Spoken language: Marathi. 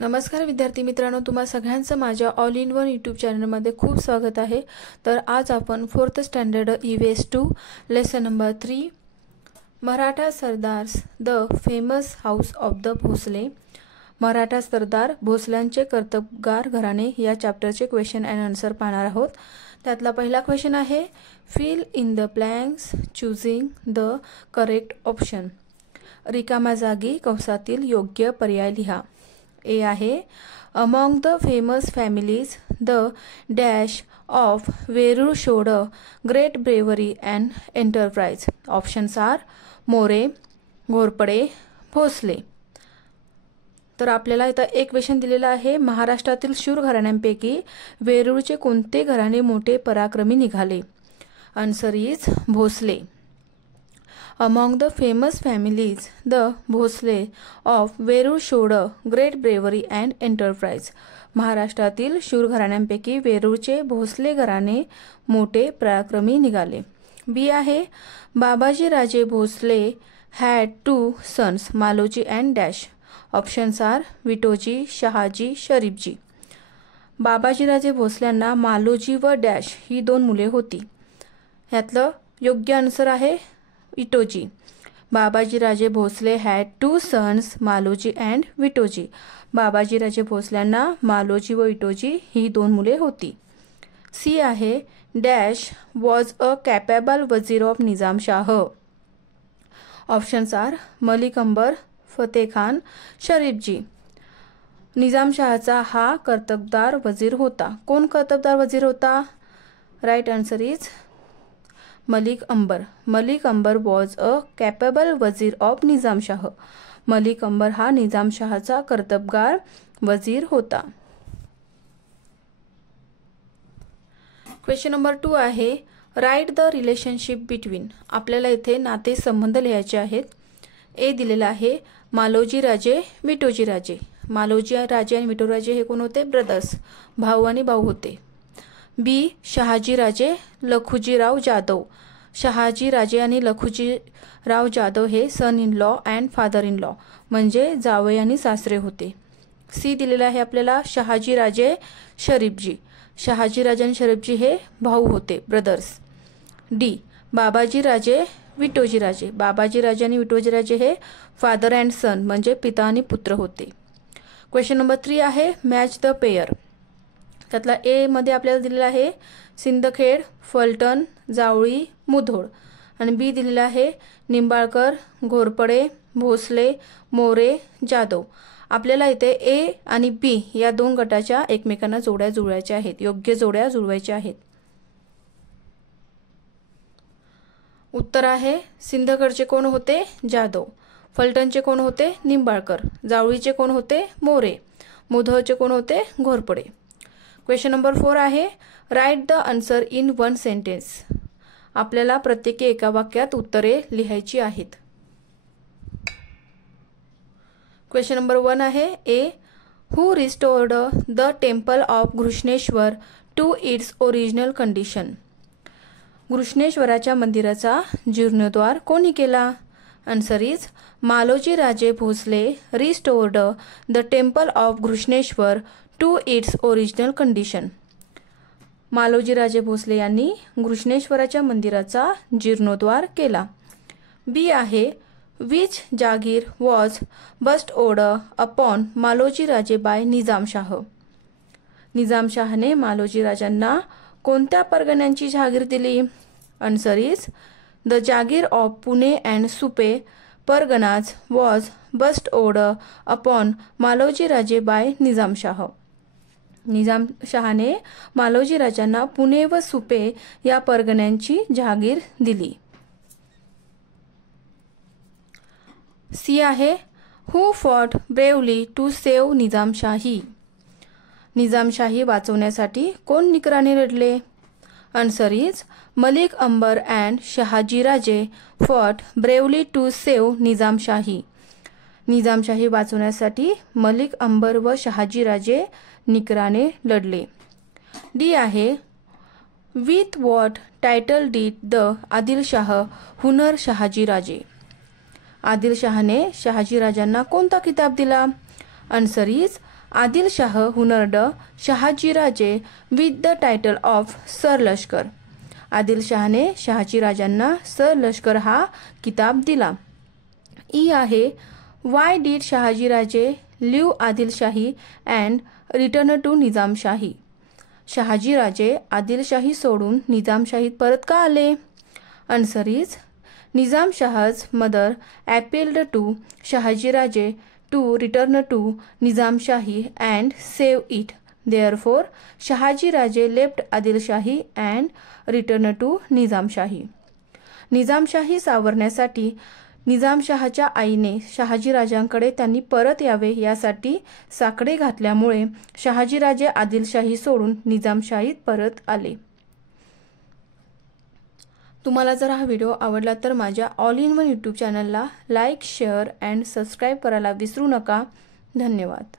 नमस्कार विद्यार्थी मित्रांनो, तुम्हा सगळ्यांचं माझ्या ऑल इन वन यूट्यूब चॅनलमध्ये खूप स्वागत आहे। तर आज आपण 4th standard EVS 2 lesson number 3 Maratha Sardars the famous house of the Bhosale, Maratha सरदार भोसल्यांचे कर्तबगार घराणे या चॅप्टरचे क्वेश्चन अँड आन्सर पाहणार आहोत। त्यातला पहिला क्वेश्चन आहे fill in the blanks choosing the correct option. रिकाम्या जागी कंसातील योग्य पर्याय लिहा। ए आहे among the famous families the dash of Verul showed great bravery and enterprise. Options are More, Ghorpade, Bhosale. तर आपल्याला इथं एक क्वेश्चन दिलेला आहे, महाराष्ट्रातील शूर घराण्यांपैकी वेरूळचे कोणते घराणे मोठे पराक्रमी निघाले? Answer is Bhosale. Among the famous families, the Bhosale of Verul showed great bravery and enterprise. महाराष्ट्रातील शूर घराण्यांपैकी वेरूळचे भोसले घराणे मोठे पराक्रमी निघाले। बी आहे Babaji Raje Bhosale had two sons, Maloji and dash. Options are Vitoji, Shahaji, Sharifji. Babaji Raje भोसल्यांना मालोजी व डॅश ही दोन मुले होती। यातलं योग्य आन्सर आहे Vitoji. Babaji Raje Bhosale had two sons, Maloji and Vitoji. Babaji Raje भोसल्यांना मालोजी व विटोजी ही दोन मुले होती। सी आहे dash was a capable wazir of Nizamshah. Options are Malik Ambar, Fateh Khan, Sharifji. निजामशहाचा हा कर्तबगार वजीर होता। कोण कर्तबगार वजीर होता? Right answer is Malik Ambar. Malik Ambar was a capable wazir of Nizamshah. Malik Ambar हा निजामशहाचा कर्तबगार वजीर होता। क्वेश्चन नंबर 2 आहे राईट द रिलेशनशिप बिटवीन। आपल्याला इथे नाते संबंध लिहायचे आहेत। ए दिलेला आहे मालोजी राजे, विटोजी राजे। मालोजी राजे आणि विटोजी राजे हे कोण होते? ब्रदर्स, भाऊ आणि भाऊ होते। बी शहाजी राजे, लखुजीराव जाधव। शहाजी राजे आणि लखुजीराव जाधव हे son in law and father in law म्हणजे जावई आणि सासरे होते। सी दिलेला आहे आपल्याला शहाजी राजे, शरीफजी। शहाजी राजे आणि शरीफजी हे भाऊ होते, ब्रदर्स। डी बाबाजी राजे, विटोजी राजे। बाबाजी राजे आणि विटोजी राजे हे फादर अँड सन म्हणजे पिता आणि पुत्र होते। क्वेश्चन नंबर 3 आहे मॅच द पेयर। त्यातला ए मध्ये आपल्याला दिलेला आहे सिंदखेड, फलटण, जावळी, मुधोळ। आणि बी दिलेला आहे निंबाळकर, घोरपडे, भोसले, मोरे, जाधव। आपल्याला इथे ए आणि बी या दोन गटाच्या एकमेकांना जोड्या जुळवायच्या आहेत, योग्य जोड्या जुळवायच्या आहेत। उत्तर आहे सिंदखेडचे कोण होते? जाधव। फलटणचे कोण होते? निंबाळकर। जावळीचे कोण होते? मोरे। मुधोळचे कोण होते? घोरपडे। क्वेश्चन नंबर 4 आहे write the answer in one sentence. आपल्याला प्रत्येकी एका वाक्यात उत्तरे लिहायची आहेत। क्वेश्चन नंबर 1 आहे A who restored the temple of Grishneshwar to its original condition. घृष्णेश्वराच्या मंदिराचा जीर्णोद्धार कोणी केला? Answer is Maloji Raje Bhosale restored the temple of Grishneshwar to its original condition. Maloji Raje Bhosale यांनी घृष्णेश्वराच्या मंदिराचा जीर्णोद्धार केला। बी आहे which jagir was bestowed upon Maloji Raje by Nizam Shah. निजामशाहने Maloji राजांना कोणत्या परगण्यांची जागीर दिली? Answer is the jagir of Pune and Supe parganas was bestowed upon Maloji Raje by Nizam Shah. निजामशहाने Maloji राजांना पुणे व सुपे या परगण्यांची जागीर दिली। सी आहे who fought bravely to save Nizamshahi. Nizamshahi वाचवण्यासाठी कोण निकराने लढले? Answer is Malik Ambar and Shahaji Raje fought bravely to save Nizamshahi. Nizamshahi वाचवण्यासाठी मलिक अंबर व शहाजी राजे निकराने लढले। डी आहे with what title did the Adilshah honour Shahaji Raje. आदिलशहाने शहाजी राजांना कोणता किताब दिला? Answer is Adilshah honoured Shahajiraje with the title of Sarlashkar. आदिलशहाने शहाजीराजांना सरलष्कर हा किताब दिला। ई आहे why did Shahajiraje leave Adilshahi and return to Nizamshahi. Shahajiraje Adilshahi सोडून निजामशाहीत परत का आले? आन्सर इज Nizam Shah's mother appealed to Shahajiraje to return to Nizam Shahi and save it. Therefore, Shahajiraje left Adil Shahi and returned to Nizam Shahi. Nizamshahi सावरण्यासाठी निजामशहाच्या आईने शहाजीराजांकडे त्यांनी परत यावे यासाठी साकडे घातल्यामुळे शहाजीराजे आदिलशाही सोडून निजामशाहीत परत आले। तुम्हाला जर हा व्हिडिओ आवडला तर माझ्या ऑल इन वन यूट्यूब चॅनलला लाईक, शेअर अँड सबस्क्राईब करायला विसरू नका। धन्यवाद।